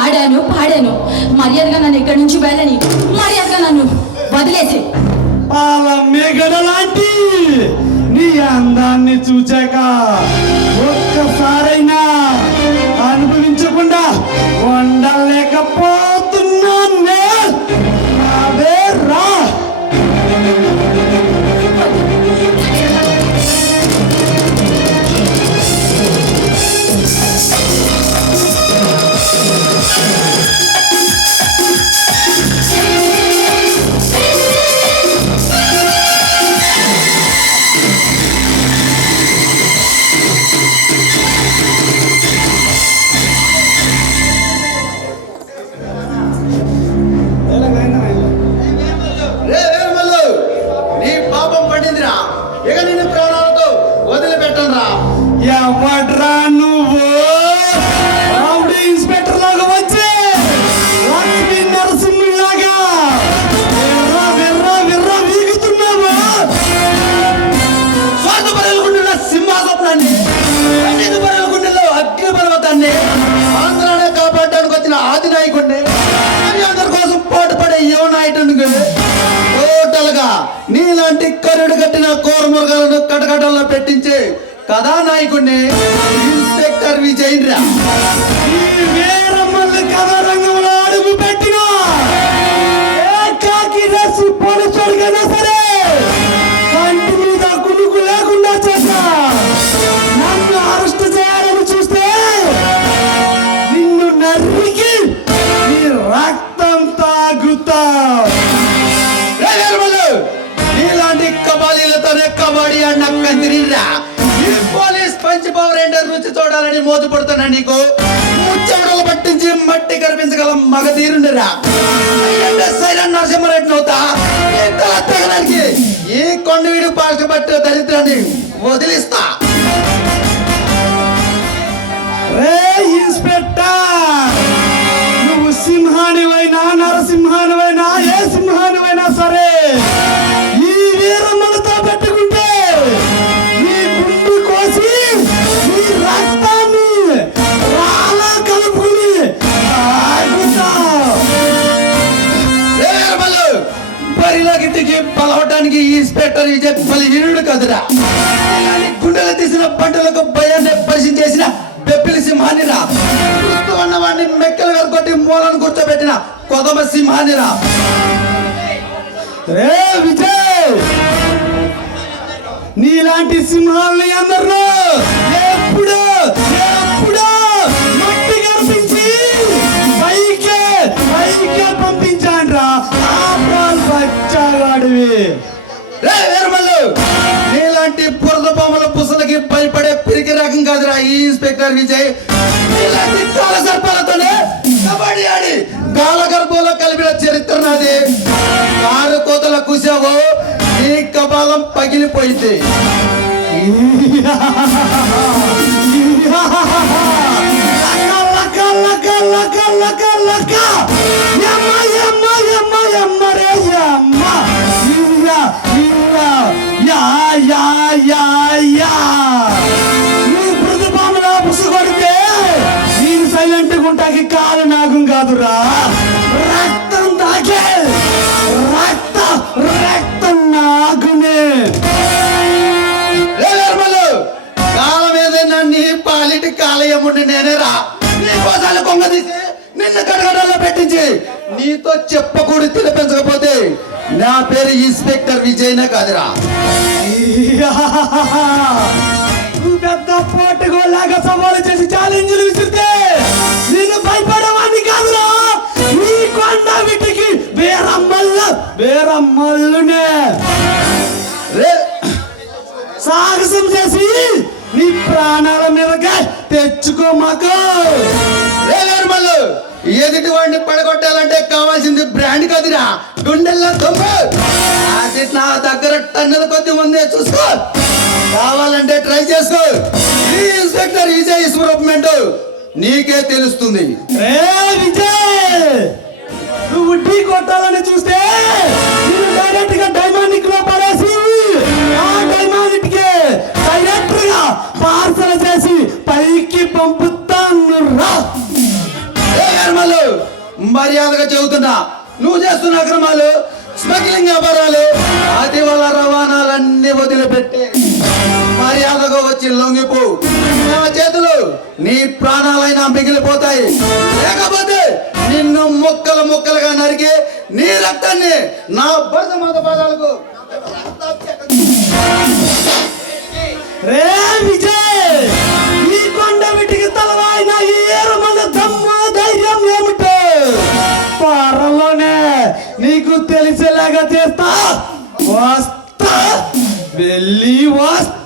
ఆడాను పాడాను, మర్యాదగా నన్ను ఇక్కడి నుంచి వెళ్ళని, మర్యాదగా నన్ను వదిలేసి. పాల మేఘడ లాంటి నీ అందాన్ని చూచాక ఒక్కసారైనా అనుభవించకుండా ఉండలేకపోతున్నానే. అదే రా. ఎవడ్రా నువ్వు? రౌడీ ఇన్స్పెక్టర్ లాగా వచ్చి లక్ష్మీ నరసింహులాగా విర్రా విర్రా విర్రా వీగుతున్నావా? స్వార్థ పరలుగుండిన సింహాసనాన్ని, అన్నిటి పరలుగుండిలో అగ్ని పర్వతాన్ని, ఆంధ్రానే కాపాడడానికి వచ్చిన ఆది నాయకుడిని, అందరి కోసం పాటుపడే యువ నాయకుడిని, టోటల్ గా నీలాంటి కరుడు కట్టిన కోరమురుగాలను కటకటల్లో పెట్టించి కథానాయకుడిని ఇన్స్పెక్టర్ విజయ్ రా. వీరమ్మల్ని కథారంగంలో అడుగు పెట్టిన పోలీసుడికైనా సరే కంటి మీద కునుకు లేకుండా చేశా. నన్ను అరెస్ట్ చేయాలని చూస్తే నిన్ను నరికి నీ రక్తం తాగుతా. నీలాంటి కబాలీలతోనే కబడ్డీ అన్న కందిరిరా. పోలీస్ పంచ్ పవర్ రేండర్ రుచి చూడాలని మోజు పడుతున్నా. నీకు ముచ్చమడలు పట్టించి మట్టి కనిపించగల మగధీరుండిరా. సైలెంట్ నరసింహారెడ్డి నవ్వుతా తెగడానికి ఈ కొండవీడు పాక పట్టిన దరిద్రాన్ని వదిలిస్తా. రే ఇన్స్పెక్టర్, నువ్వు సింహానివైనా నరసింహానివైనా ఏ సింహానివైనా సరే ఈ వీరమ్మలతో పెట్టుకుంటే నీ గుండు కోసి నీ రక్తాన్ని రాలా కలుపుకుని బరిలోకి దిగి బలవటానికి ఈ ఇన్స్పెక్టర్ విజయ్ బలిహీనుడు కదురా. గుండెలు తీసిన పంటలకు భయాన్ని పరిచయం చేసిన బెప్పిలి సింహానిరా. చూస్తూ ఉన్నవాడిని మెక్కలు వెరగొట్టి మూలను కూర్చోబెట్టిన కొదమ సింహానిరా. రే విజయ్, నీలాంటి సింహాలని అందరూ ఎప్పుడు ఎప్పుడు మట్టి కనిపించి పైకే పైకే పంపించాండ్రా. బచ్చాగాడివి. రే వీరమల్లు, నీలాంటి బురద బొమ్మల పుసలకి భయపడే పిరికి రకం కాదురా ఈ ఇన్స్పెక్టర్ విజయ్. నీలాంటి కాల సర్పాలతోనే కబడ్డీ ఆడి గాల గర్భంలో కలిపిన చరిత్ర నాది. కారు కోతల కూసావో నీ కపాలం పగిలిపోయింది. సైలెంట్ గుంటాకి కాలు నాగం కాదురా. రక్తం తాకే రక్తం నాగునే. కాలం ఏదైనా నీ పాలిటి కాలయముండి నేనే రా. నీ కోసాలు కొంగ తీసి నిన్ను గడగడల్లో పెట్టించి నీతో చెప్పకూడదు తినిపించకపోతే నా పేరు ఇన్స్పెక్టర్ విజయ్నే కాదురా. పెద్ద పోటుగోలాగా సవాలు చేసి ఛాలెంజ్లు విసిరితే నేను భయపడేవాడిని కాదురా. ఈ కొండ వీటికి వేరమ్మల్లునే సాహసం చేసి నీ ప్రాణాల మీదగా తెచ్చుకో మాకు. ఎదుటి వాడిని పడగొట్టాలంటే కావాల్సింది బ్రాండ్ కదిరా, గుండెల్లో దొంగ. నా దగ్గర టన్నుల కొద్ది ముందే చూసుకో, కావాలంటే ట్రై చేసుకో. ఈ ఇన్స్పెక్టర్ విజయ్ స్వరూపమెంట్ నీకే తెలుస్తుంది. విజయ్, నువ్వు ఢీ కొట్టాలని చూస్తే డైరెక్ట్ గా డైమానిక్ లో పడేసి ఆ డైమానిక్ కి డైరెక్ట్ గా పార్సల్ చేసి పైకి పంపుతాను రా. విరమలు మర్యాదగా చెబుతున్నా, నువ్వు చేస్తున్న అక్రమాలు, స్మగ్లింగ్ వ్యాపారాలు, అతివల రవాణాలన్నీ వదిలిపెట్టి మర్యాదగా వచ్చి లొంగిపో. నా చేతులు నీ ప్రాణాలైనా మిగిలిపోతాయి, లేకపోతే నిన్ను ముక్కలు ముక్కలుగా నరికి నీ రక్తాన్ని నా భర్త మాత పాదాలకు. రే విజయ్, ఈ కొండ వీటికి తలవాయిన ఈ ఏరుమల దమ్ము ధైర్యం ఏమిటో త్వరలోనే నీకు తెలిసేలాగా చేస్తా. వస్తా, వెళ్ళి వస్తా.